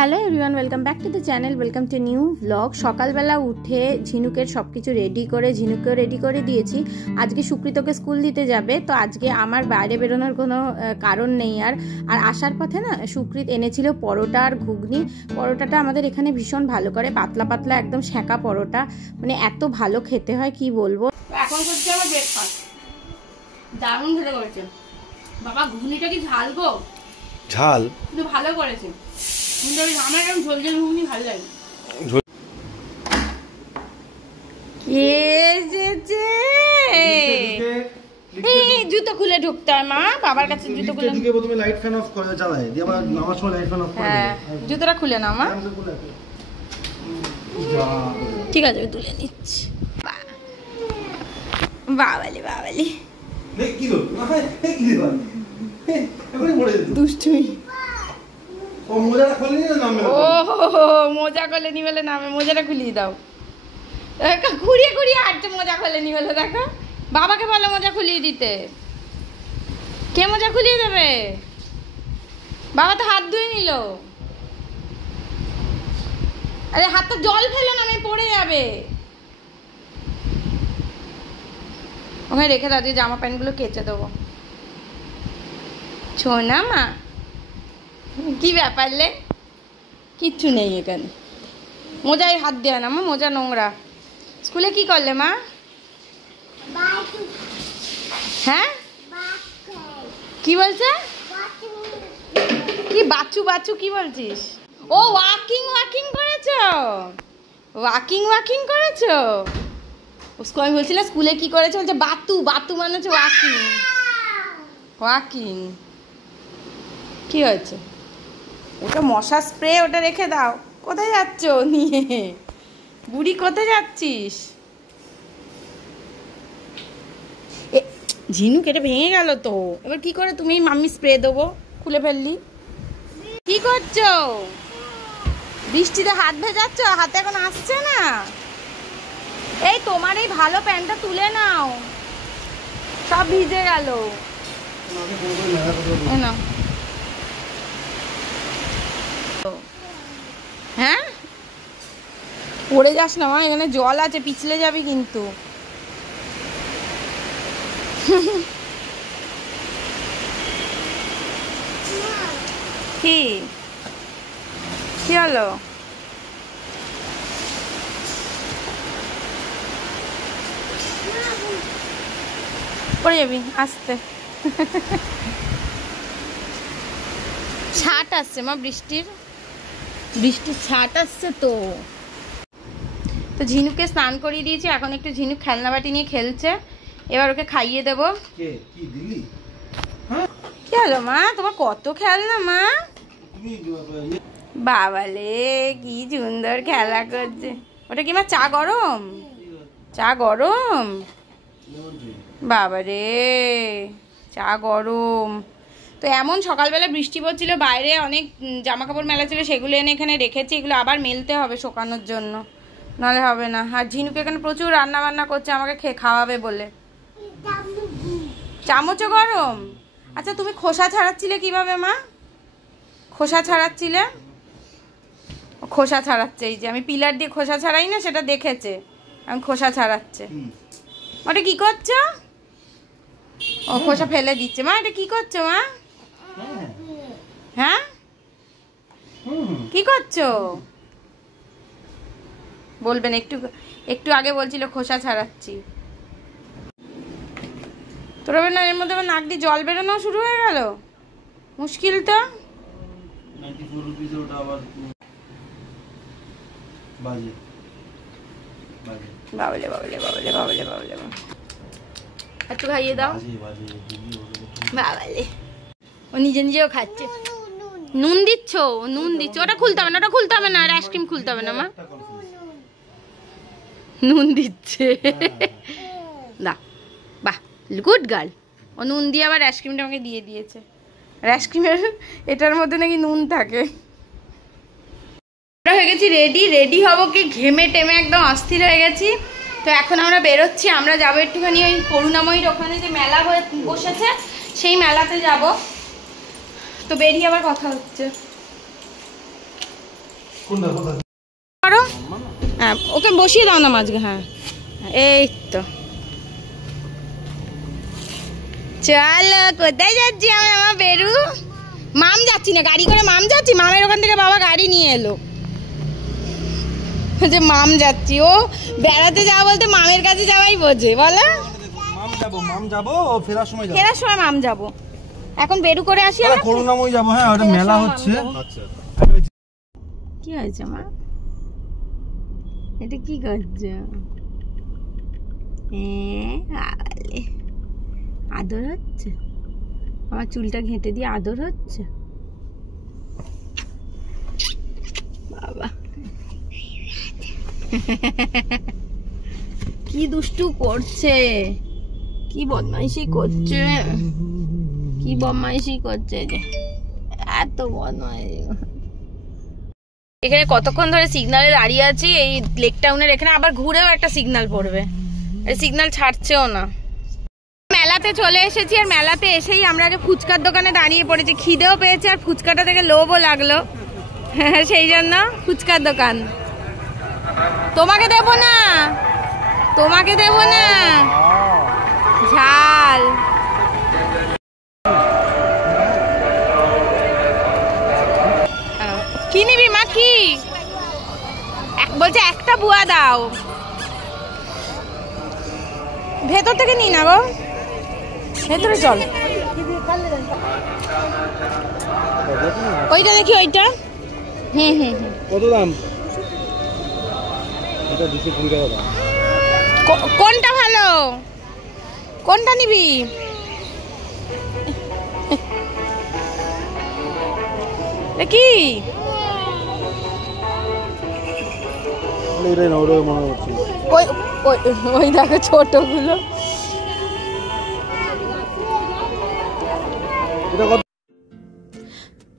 Hello everyone, welcome back to the channel, welcome to new blog. সকালবেলা উঠে ঝিনুকের সব কিছু রেডি করে ঝিনুকেও রেডি করে দিয়েছি। আজকে সুকৃতকে স্কুল দিতে যাবে, তো আজকে আমার বাইরে বেরোনোর কোনো কারণ নেই। আর আসার পথে না সুকৃত এনেছিল পরোটা আর ঘুগনি। পরোটাটা আমাদের এখানে ভীষণ ভালো করে, পাতলা পাতলা একদম সেঁকা পরোটা, মানে এত ভালো খেতে হয় কি বলবো। এখন করছে আমার ব্রেকফাস্ট, দারুণ খেতে করেছে বাবা। ঘুগনিটা কি ঝাল গো? ঝাল কিন্তু ভালো করেছে। আমার এরকম ঝোল ঝোল ঘুগনি ভালো লাগে। জুতো খুলে ঢুকতে হয় মা, বাবার কাছে জুতো খুলে ঢুকে প্রথমে লাইট ফ্যান অফ করে চালায়, দিয়ে আবার নামার সময় লাইট ফ্যান অফ করে। হ্যাঁ, জুতোটা খুলে নাও মা। ঠিক আছে, আমি তুলে নিচ্ছি। বাবালি বাবালি কি হলো? কি হলো? এখন পড়ে যেত দুষ্টুমি। ও মোজাটা খুলে নিয়ে নামবে না। ও মোজা খুলে নি বলে নামে, মোজাটা খুলিয়ে দাও। ঘুরিয়ে ঘুরিয়ে হাঁটছে, মোজা খুলে নি বলে। দেখো বাবাকে বলো মোজা খুলিয়ে দিতে। কে মোজা খুলিয়ে দেবে? বাবা তো হাত ধুয়ে নিল। আরে হাতটা জল ফেলো না, আমি পড়ে যাবে। ওখানে রেখে দাও, জামা প্যান্টগুলো কেচে দেবো। শোনা মা, কি ব্যাপার লে? কিচ্ছু নেই এখানে। মোজায় হাত দেয় না মা, মোজা নোংরা। স্কুলে কি করলে মা? হ্যাঁ কি বলছে? কি বাচ্চু বাচ্চু কি বলছিস? ও ওয়াকিং ওয়াকিং করেছো, ওয়াকিং ওয়াকিং করেছো। उसको আমি বলছিলাম স্কুলে কি করেছে, বলছে বাতু। বাতু মানে হচ্ছে ওয়াকিং। ওয়াকিং কি হয়েছে? ওটা মশা স্প্রে, ওটা রেখে দাও। কোথায় যাচ্ছ নিয়ে? বুড়ি কোথায় যাচ্ছিস? ঝিনুক এটা ভেঙে গেল তো, এবার কি করে তুমি মাম্মি স্প্রে দেবো? খুলে ফেললি। কি করছো? বৃষ্টিতে হাত ভেজাচ্ছ, হাতে এখন আসছে না। এই তোমার এই ভালো প্যান্টটা তুলে নাও, সব ভিজে গেল। হ্যাঁ পড়ে যাস না মা, এখানে জল আছে, পিছলে যাবি কিন্তু। কি কি হলো? পড়ে যাবি আসতে। ছাট আসছে মা, বৃষ্টির ছাট আসছে তো। তো ঝিনুককে স্নান করিয়ে দিয়েছি, এখন একটু ঝিনুক খেলনা বাটি নিয়ে খেলছে। এবার ওকে খাইয়ে দেবো। কি হলো মা, তোমার কত খেলনা মা? বাবালে কি সুন্দর খেলা করছে। ওটা কি মা চা গরম? চা গরম? বাবারে চা গরম। তো এমন সকালবেলা বৃষ্টি পড়ছিল, বাইরে অনেক জামা কাপড় মেলা ছিল, সেগুলো এনে এখানে রেখেছি। এগুলো আবার মেলতে হবে শোকানোর জন্য, নাহলে হবে না। আর ঝিনুক এখানে প্রচুর রান্না বান্না করছে আমাকে খাওয়াবে বলে। চামচও গরম? আচ্ছা তুমি খোসা ছাড়াচ্ছিলে কিভাবে মা? খোসা ছাড়াচ্ছিলে? খোসা ছাড়াচ্ছে, এই যে আমি পিলার দিয়ে খোসা ছাড়াই না, সেটা দেখেছে। আমি খোসা ছাড়াচ্ছে। ওটা কি করছো? ও খোসা ফেলে দিচ্ছে। মা এটা কি করছো মা? হ্যাঁ কি করছো বলবেন? একটু আগে বলছিল খোসা ছাড়াচ্ছি। তোরা না এর মধ্যে নাক দিয়ে জল বেরোনো শুরু হয়ে গেল, মুশকিল তো। বাবলে বাবলে বাবলে বাবলে বাবলে, একটু খাইয়ে দাও। বাবালে ও নিজে নিজেও খাচ্ছে। নুন দিচ্ছ? নুন দিচ্ছ? ওটা খুলতে হবে না, ওটা খুলতে হবে না। আর আইসক্রিম খুলতে হবে না মা, নুন দিচ্ছে। না বাহ, গুড গার্ল। ও নুন দিয়ে আবার আইসক্রিমটা আমাকে দিয়ে দিয়েছে। আর আইসক্রিমের এটার মধ্যে নাকি নুন থাকে। হয়ে গেছি রেডি হবো কি, ঘেমে টেমে একদম অস্থির হয়ে গেছি। তো এখন আমরা বেরোচ্ছি, আমরা যাবো একটুখানি ওই করুণাময়ীর ওখানে যে মেলা হয়ে বসেছে, সেই মেলাতে যাব। তো বেরিয়ে আবার কথা হচ্ছে। কোনটা কোনটা করো হ্যাঁ ওকে বসিয়ে দাও না মাঝে হ্যাঁ এই তো চলো কোথায় যাচ্ছি আমরা আমার বেরু মাম যাচ্ছি না গাড়ি করে মাম যাচ্ছি মামের ওখান থেকে বাবা গাড়ি নিয়ে এলো যে মাম যাচ্ছি ও বেড়াতে যাওয়া বলতে মামের কাছে যাওয়াই বোঝে বলো মাম যাবো ফেরার সময় ফেরার সময় মাম যাবো এখন বেরু করে আসি আমরা করুণাময়ী যাবো হ্যাঁ ওটা মেলা হচ্ছে আচ্ছা কি হয়েছে মা এটা কি করছো আদর হচ্ছে আমার চুলটা ঘেঁটে দিয়ে আদর হচ্ছে বাবা কি দুষ্টু করছে কি বদমাইশি করছে কি বদমাইশি করছে যে এত বদমাইশি এখানে কতক্ষণ ধরে সিগনালে দাঁড়িয়ে আছি এই লেক টাউনের এখানে আবার ঘুরেও একটা সিগন্যাল পড়বে এই সিগন্যাল ছাড়ছেও না মেলাতে চলে এসেছি আর মেলাতে এসেই আমরা আগে ফুচকার দোকানে দাঁড়িয়ে পড়েছি খিদেও পেয়েছে আর ফুচকাটা থেকে লোভও লাগলো সেই জন্য ফুচকার দোকান তোমাকে দেব না ঝাল কি নিবি মা কি বলছে একটা বুয়া দাও ভেতর থেকে নি না গো ভেতরে চল ওইটা দেখি ওইটা কত দাম এটা 220 টাকা দাম কোনটা ভালো কোনটা নিবি কি ওই দেখো ছোটগুলো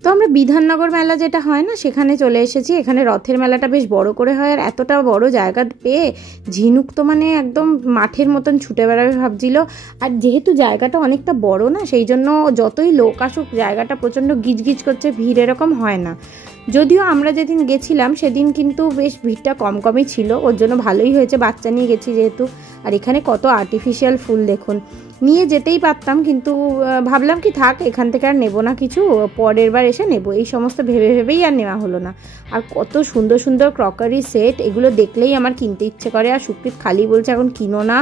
তো আমরা বিধাননগর মেলা যেটা হয় না সেখানে চলে এসেছি এখানে রথের মেলাটা বেশ বড় করে হয় আর এতটা বড় জায়গা পেয়ে ঝিনুক তো মানে একদম মাঠের মতন ছুটে বেড়াবে ভাবছিল আর যেহেতু জায়গাটা অনেকটা বড় না সেই জন্য যতই লোক আসুক জায়গাটা প্রচণ্ড গিজগিজ করছে ভিড় এরকম হয় না যদিও আমরা যেদিন গেছিলাম সেদিন কিন্তু বেশ ভিড়টা কমই ছিল ওর জন্য ভালোই হয়েছে বাচ্চা নিয়ে গেছি যেহেতু আর এখানে কত আর্টিফিশিয়াল ফুল দেখুন নিয়ে যেতেই পারতাম কিন্তু ভাবলাম কি থাক এখান থেকে আর নেবো না কিছু পরের বার এসে নেব এই সমস্ত ভেবেই আর নেওয়া হলো না আর কত সুন্দর সুন্দর ক্রকারি সেট এগুলো দেখলেই আমার কিনতে ইচ্ছে করে আর সুকৃত খালি বলছে এখন কিনো না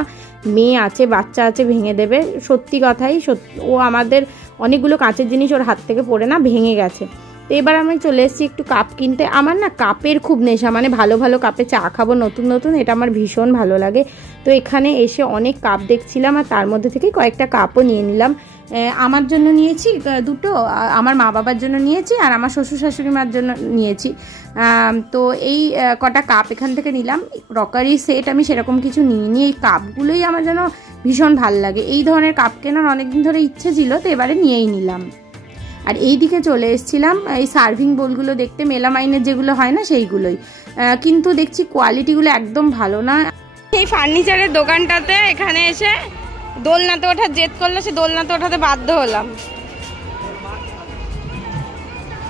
মেয়ে আছে বাচ্চা আছে ভেঙে দেবে সত্যি কথাই ও আমাদের অনেকগুলো কাঁচের জিনিস ওর হাত থেকে পড়ে না ভেঙে গেছে তো এবার আমি চলে এসেছি একটু কাপ কিনতে আমার না কাপের খুব নেশা মানে ভালো ভালো কাপে চা খাবো নতুন এটা আমার ভীষণ ভালো লাগে তো এখানে এসে অনেক কাপ দেখছিলাম আর তার মধ্যে থেকে কয়েকটা কাপও নিয়ে নিলাম আমার জন্য নিয়েছি দুটো আমার মা বাবার জন্য নিয়েছি আর আমার শ্বশুর শাশুড়ি মার জন্য নিয়েছি তো এই কটা কাপ এখান থেকে নিলাম ক্রকারি সেট আমি সেরকম কিছু নিইনি এই কাপগুলোই আমার যেন ভীষণ ভাল লাগে এই ধরনের কাপ কেনার অনেকদিন ধরে ইচ্ছে ছিল তো এবারে নিয়েই নিলাম আর এই দিকে চলে এসেছিলাম এই সার্ভিং বোলগুলো দেখতে মেলামাইনের যেগুলো হয় না সেইগুলোই কিন্তু দেখছি কোয়ালিটিগুলো একদম ভালো না এই ফার্নিচারের দোকানটাতে এখানে এসে দোলনাতে ওঠার জেদ করলো সে দোলনাতে ওঠাতে বাধ্য হলাম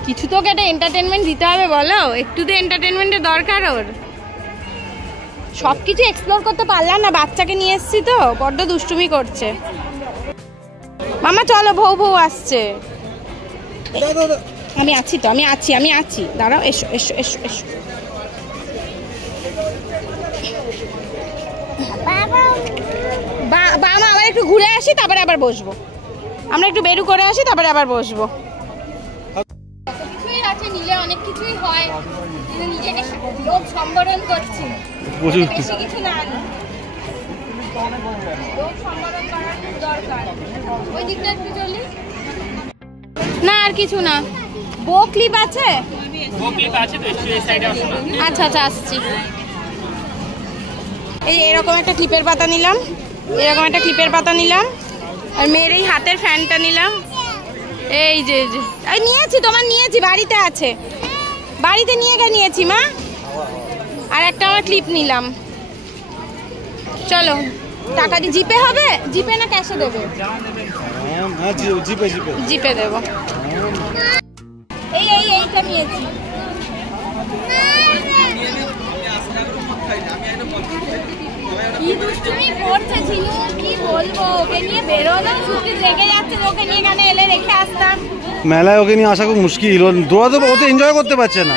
কিছু তো একটা এন্টারটেনমেন্ট দিতে হবে বলো একটু তো এন্টারটেনমেন্টের দরকার ওর সব কিছু এক্সপ্লোর করতে পারলাম না বাচ্চাকে নিয়ে এসেছি তো বড্ড দুষ্টুমি করছে মামা চলো ভৌ আসছে আমি আছি দাঁড়াও এসো বাবা আবার একটু ঘুরে আসি তারপরে আবার বসবো আমরা একটু বেরু করে আসি তারপরে আবার বসবো কিছুই আছে নিলে অনেক কিছুই হয় কিন্তু নিজেকে লোভ সম্বরণ করছি বেশি কিছু না লোভ সম্বরণ করার দরকার ওই দিকটা একটু চলি না আর কিছু না বো ক্লিপ আছে তো এই সাইডে আচ্ছা আসছি এরকম একটা ক্লিপের পাতা নিলাম আর মেয়ের এই হাতের ফ্যানটা নিলাম এই যে নিয়েছি বাড়িতে আছে বাড়িতে নিয়েছি মা আর একটা আমার ক্লিপ নিলাম চলো টাকা দিয়ে জিপে হবে জিপে না ক্যাশে দেবে জিপে দেবো এইটা নিয়েছি কি দুষ্টুমি করছে ঝিনু, কি বলবো, ওকে নিয়ে বেরোনো সুখী রেগে যাচ্ছে, ওকে নিয়ে এখানে এলে রেখে আসতাম। মেলায় ওকে নিয়ে আসা খুব মুশকিল, দৌড়াতে ও তো এনজয় করতে পারছে না,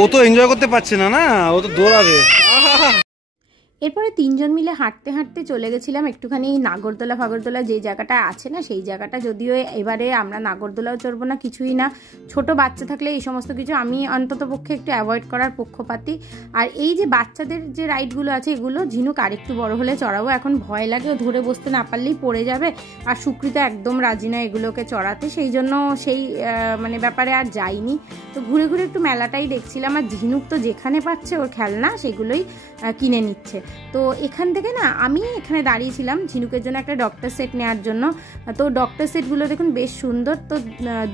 ও তো এনজয় করতে পারছে না, না ও তো দৌড়াবে। এরপরে তিনজন মিলে হাঁটতে হাঁটতে চলে গেছিলাম একটুখানি নাগরদোলা ফাগরদোলা যে জায়গাটা আছে না, সেই জায়গাটা। যদিও এবারে আমরা নাগরদোলাও চড়বো না, কিছুই না। ছোট বাচ্চা থাকলে এই সমস্ত কিছু আমি অন্তত পক্ষে একটু অ্যাভয়েড করার পক্ষপাতী। আর এই যে বাচ্চাদের যে রাইডগুলো আছে এগুলো ঝিনুক আরেকটু বড় হলে চড়াবো, এখন ভয় লাগে, ও ধরে বসতে না পারলেই পড়ে যাবে। আর সুকৃতা একদম রাজি না এগুলোকে চড়াতে, সেই জন্য সেই মানে ব্যাপারে আর যাইনি। তো ঘুরে ঘুরে একটু মেলাটাই দেখছিলাম। আর ঝিনুক তো যেখানে পাচ্ছে ওর খেলনা সেগুলোই কিনে নিচ্ছে। তো এখান থেকে না আমি এখানে দাঁড়িয়েছিলাম ঝিনুকের জন্য একটা ডক্টর সেট নেওয়ার জন্য। তো ডক্টর সেটগুলো দেখুন বেশ সুন্দর। তো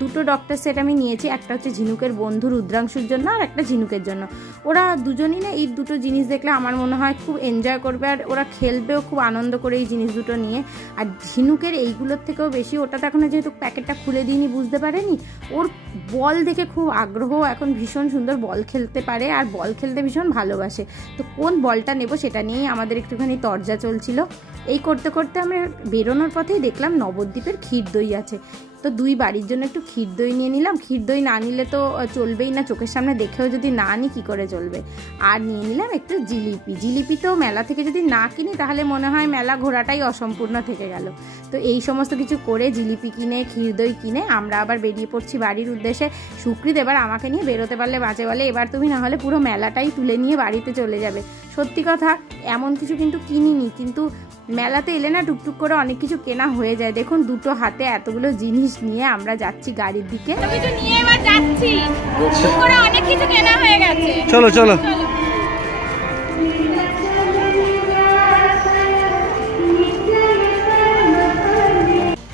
দুটো ডক্টর সেট আমি নিয়েছি, একটা হচ্ছে ঝিনুকের বন্ধু রুদ্রাংশুর জন্য আর একটা ঝিনুকের জন্য। ওরা দুজনই না এই দুটো জিনিস দেখলে আমার মনে হয় খুব এনজয় করবে, আর ওরা খেলবেও খুব আনন্দ করে এই জিনিস দুটো নিয়ে। আর ঝিনুকের এইগুলোর থেকেও বেশি, ওটা তো এখনো যেহেতু প্যাকেটটা খুলে দিইনি বুঝতে পারেনি, ওর বল দেখে খুব আগ্রহ, এখন ভীষণ সুন্দর বল খেলতে পারে আর বল খেলতে ভীষণ ভালোবাসে। তো কোন বলটা নেব সেটা নিয়েই আমাদের একটুখানি তরজা চলছিল। এই করতে করতে আমরা বেরোনোর পথেই দেখলাম নবদ্বীপের ক্ষীর দই আছে। তো দুই বাড়ির জন্য একটু ক্ষীর দই নিয়ে নিলাম। ক্ষীর দই না নিলে তো চলবেই না, চোখের সামনে দেখেও যদি না নিই কী করে চলবে। আর নিয়ে নিলাম একটু জিলিপি। জিলিপি তো মেলা থেকে যদি না কিনি তাহলে মনে হয় মেলা ঘোরাটাই অসম্পূর্ণ থেকে গেল। তো এই সমস্ত কিছু করে জিলিপি কিনে ক্ষীর দই কিনে আমরা আবার বেরিয়ে পড়ছি বাড়ির উদ্দেশ্যে। সুকৃত এবার আমাকে নিয়ে বেরোতে পারলে বাঁচে, বলে এবার তুমি না হলে পুরো মেলাটাই তুলে নিয়ে বাড়িতে চলে যাবে। সত্যি কথা, এমন কিছু কিন্তু কিনিনি, কিন্তু মেলাতে এলে না টুকটুক করে অনেক কিছু কেনা হয়ে যায়। দেখুন দুটো হাতে এতগুলো জিনিস নিয়ে আমরা যাচ্ছি গাড়ির দিকে, নিয়ে এবার যাচ্ছি, টুকটুক করে অনেক কিছু কেনা হয়ে গেছে। চলো চলো।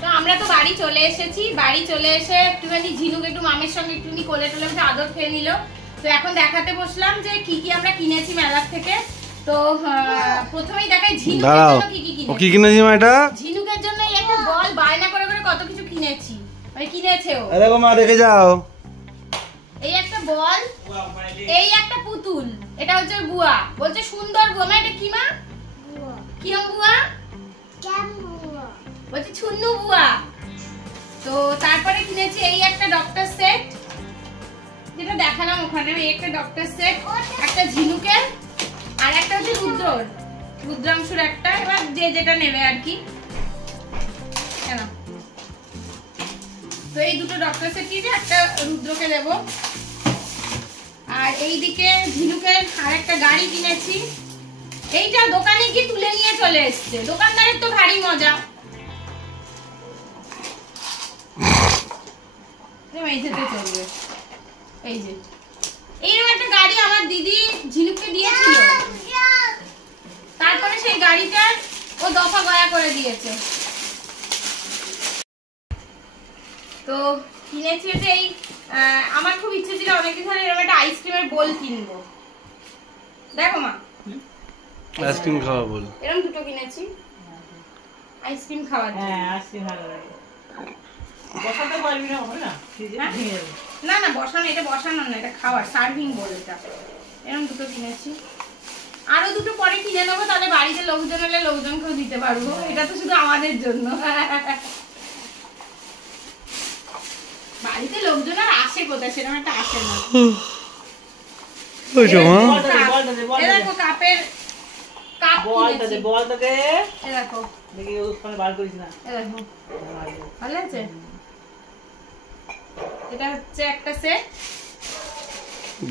তো আমরা তো বাড়ি চলে এসেছি, বাড়ি চলে এসে একটুখানি ঝিনুক একটু মামের সঙ্গে একটুখানি কোলে টোলে আদর খেয়ে নিল। তো এখন দেখাতে বসলাম যে কি কি আমরা কিনেছি মেলার থেকে। তো প্রথমেই দেখাই ঝিনুকের জন্য কি কি কিনেছি। কি কিনেছি মা? এটা ঝিনুকের জন্য এই একটা বল বায়না করে করে কত কিছু কিনেছি, মানে কিনেছে ও। দেখো মা, দেখে যাও। এই একটা বল, এই একটা পুতুল, এটা হচ্ছে বুয়া, বলছে সুন্দর বুয়া। মা এটা কি মা? কিরম বুয়া? বলছে ছুন্নু বুয়া। তো তারপরে কিনেছি এই একটা ডক্টর সেট, যেটা দেখালাম ওখানে, এই একটা ডক্টর সেট, একটা ঝিনুকের আর একটা হচ্ছে রুদ্রাংশুর একটা। এবার যে যেটা নেবে আর কি। কেন তো এই দুটো ডক্টর সেট কিনে একটা রুদ্রকে দেব। আর এইদিকে ঝিনুকের আর একটা গাড়ি কিনেছি, এইটা দোকানে গিয়ে তুলে নিয়ে চলে এসছে। দোকানদারের তো ভারী মজা। এই যে চলবে, এই যে এইরকম একটা গাড়ি আমার দিদি ঝিনুককে দিয়েছিল, তারপরে সেই গাড়িটা ও দফা গয়া করে দিয়েছে। তো কিনেছি হচ্ছে এই, আমার খুব ইচ্ছে ছিল অনেকদিন ধরে এরকম একটা আইসক্রিমের বোল কিনবো। দেখো মা, আইসক্রিম খাওয়া বল, এরকম দুটো কিনেছি আইসক্রিম খাওয়ার জন্য। হ্যাঁ, আইসক্রিম ভালো লাগে। বসাতে পারবি না, হবে না, ফ্রিজে ভেঙে যাবে। না না বসানো, এটা বসানো না, এটা খাওয়ার সার্ভিং বোল। এটা এরকম দুটো কিনেছি, আরো দুটো পরে কিনে নেবো, তাহলে বাড়িতে লোকজন এলে লোকজনকেও দিতে পারবো। এটা তো শুধু আমাদের জন্য, বাড়িতে লোকজন আর আসে কোথায়, সেরকম একটা আসে না। দেখো কাপের কাপ কিনেছি, বলটা দে, দেখো দেখি ওখানে বার করিস না। দেখো ভালো আছে। এটা হচ্ছে একটা সেট,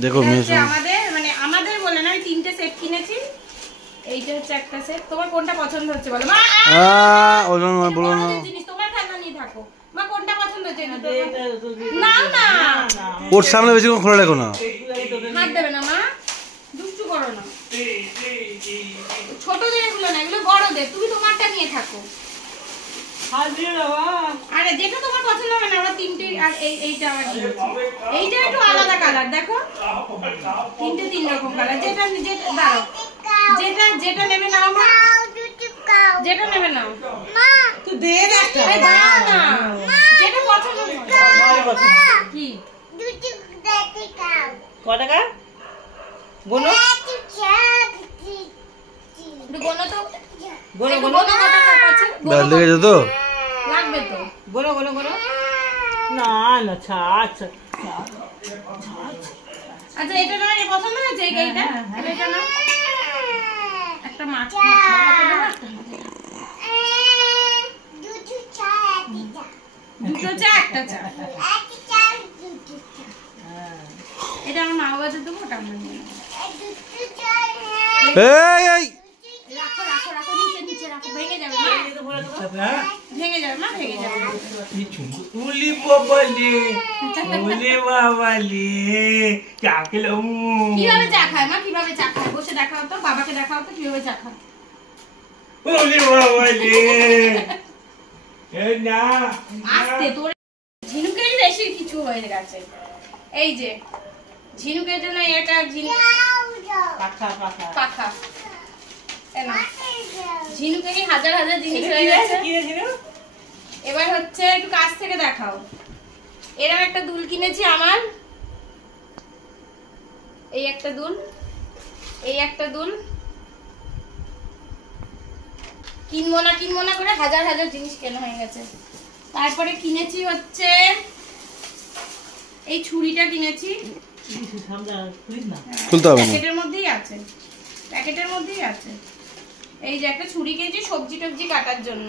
দেখো আমাদের মানে আমাদের বলে না, আমি 3টে সেট কিনেছি। এইটা হচ্ছে একটা সেট। তোমার কোনটা পছন্দ হচ্ছে বলো মা? বলো না, জিনিস তোমার খেলনা নিয়ে থাকো। মা কোনটা পছন্দ হচ্ছে? না না, ওর সামনে বেশি খোলা রাখো না, হাত দেবে না মা, দুষ্টু করো না। ছোটদের এগুলো না, এগুলো বড়দের। তুমি তোমারটা নিয়ে থাকো। আরে যেটা তোমার পছন্দ হবে না, আমরা 3টে। আর এইটা আমার এইটা একটু আলাদা কালার, দেখো 3টে 3 রকম কালার। যেটা দাঁড়াও, যেটা নেবে নাও মা, যেটা নেবে নাও তুই দে একটা, দাঁড়াও না, যেটা পছন্দ কি ক টাকা গোনো একটু গোনো তো, গোনো একটু গোনো গোনো কত টাকা আছে? ব্যাড লেগেছে তো? লাগবে তো। গোনো গোনো গোনো না না ছাড় ছাড় আচ্ছা এটা না পছন্দ হয়েছে এইটা? এটা না একটা মাছ দুটো চা একটা চা। এটা আমার মা বাবাদের দেবো, ওটা আমরা নিয়ে নেবো। এই রাখো রাখো রাখো, নিচে নিচে রাখো, ভেঙে যাবে মা, ভেঙে যাবে মা, ভেঙে যাবে। উলি বাবালে উলি বাবালে চাকলাম কিভাবে চা খায় মা, কিভাবে চা খায়? বসে দেখাও তো, বাবাকে দেখাও তো কিভাবে চা খায়। উলি বাবালে এ না আস্তে তোর ঝিনুকের বেশি কিছু হয়ে গেছে। এই যে ঝিনুকের জন্য এটা ঝিনুক পাখা পাখা পাখা, এ নাও। ঝিনুকেরই হাজার হাজার জিনিস হয়ে গেছে। কি ছিল এবার হচ্ছে একটু কাছ থেকে দেখাও। এরকম একটা দুল কিনেছি আমার, এই একটা দুল, এই একটা দুল, কিনবো না করে হাজার হাজার জিনিস কেনা হয়ে গেছে। তারপরে কিনেছি হচ্ছে এই ছুরিটা কিনেছি, খুলতে হবে না। প্যাকেটের মধ্যেই আছে, প্যাকেটের মধ্যেই আছে। এই যে একটা ছুরি কিনেছি সবজি টবজি কাটার জন্য।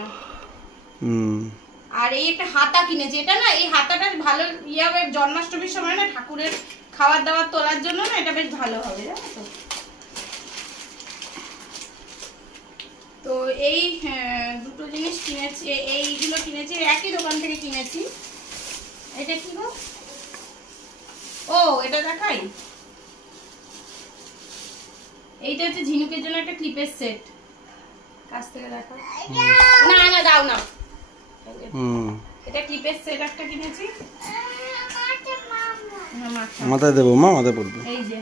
আর এই একটা হাতা কিনেছি, এটা না এই হাতাটা ভালো ইয়ে হবে জন্মাষ্টমীর সময় না ঠাকুরের খাবার দাবার তোলার জন্য না, এটা বেশ ভালো হবে জানো তো। তো এই দুটো জিনিস কিনেছি, এইগুলো কিনেছি একই দোকান থেকে কিনেছি। এটা কি গো? ও এটা দেখাই, এইটা হচ্ছে ঝিনুকের জন্য একটা ক্লিপের সেট। কাছ থেকে দেখো, না না দাও না, এটা ক্লিপের সেট একটা কিনেছি। মাথায় দেবো মা, মাথায় পড়বে। এই যে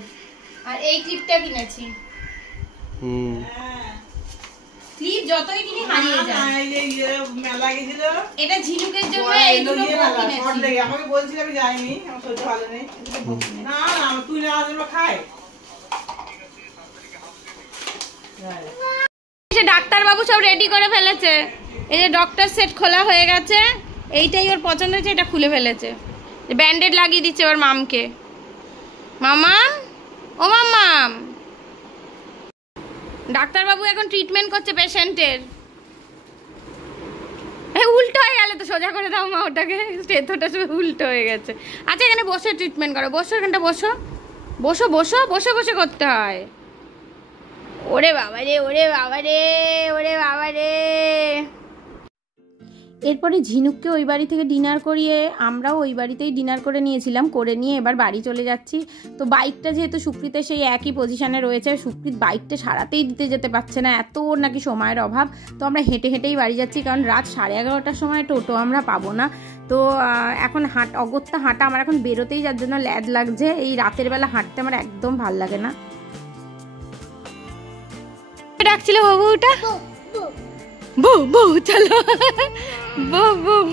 আর এই ক্লিপটা কিনেছি। ক্লিপ যতই কিনি হারিয়ে যায়। মেলা গেছিল এটা ঝিনুকের জন্য এই দুটো কিনেছি। আমাকে বলছিল আমি যাইনি, আমার শরীর ভালো নেই। না না তুই না আসলে খাই ডাক্তার বাবু সব রেডি করে ফেলেছে। এই যে ডক্টর সেট খোলা হয়ে গেছে, এইটাই ওর পছন্দ হয়েছে, এটা খুলে ফেলেছে। ব্যান্ডেড লাগিয়ে দিচ্ছে ওর মামকে। মামাম, ও মামাম, ডাক্তার বাবু এখন ট্রিটমেন্ট করছে পেশেন্টের। উল্টো হয়ে গেলে তো সোজা করে দাও মা ওটাকে, স্টেথোটা উল্টো হয়ে গেছে। আচ্ছা এখানে বসে ট্রিটমেন্ট করো, বসো এখানটা, বসো বসো বসো, বসে বসে করতে হয়। ওরে বাবা রে, ওরে বাবা রে, ওরে বাবা রে। এরপরে ঝিনুককে ওই বাড়ি থেকে ডিনার করিয়ে আমরাও ওই বাড়িতেই ডিনার করে নিয়েছিলাম, করে নিয়ে এবার বাড়ি চলে যাচ্ছি। তো বাইকটা যেহেতু সুকৃতের সেই একই পজিশানে রয়েছে, সুকৃত বাইকটা সারাতেই দিতে যেতে পারছে না, এত নাকি সময়ের অভাব। তো আমরা হেঁটে হেঁটেই বাড়ি যাচ্ছি, কারণ রাত 11:30টার সময় টোটো আমরা পাবো না। তো এখন অগত্যা হাঁটা আমার এখন বেরোতেই যার জন্য ল্যাদ লাগছে। এই রাতের বেলা হাঁটতে আমার একদম ভাল লাগে না। ডাকছিল বাবু, ওটা বউ বউ, চলো বউ বউ।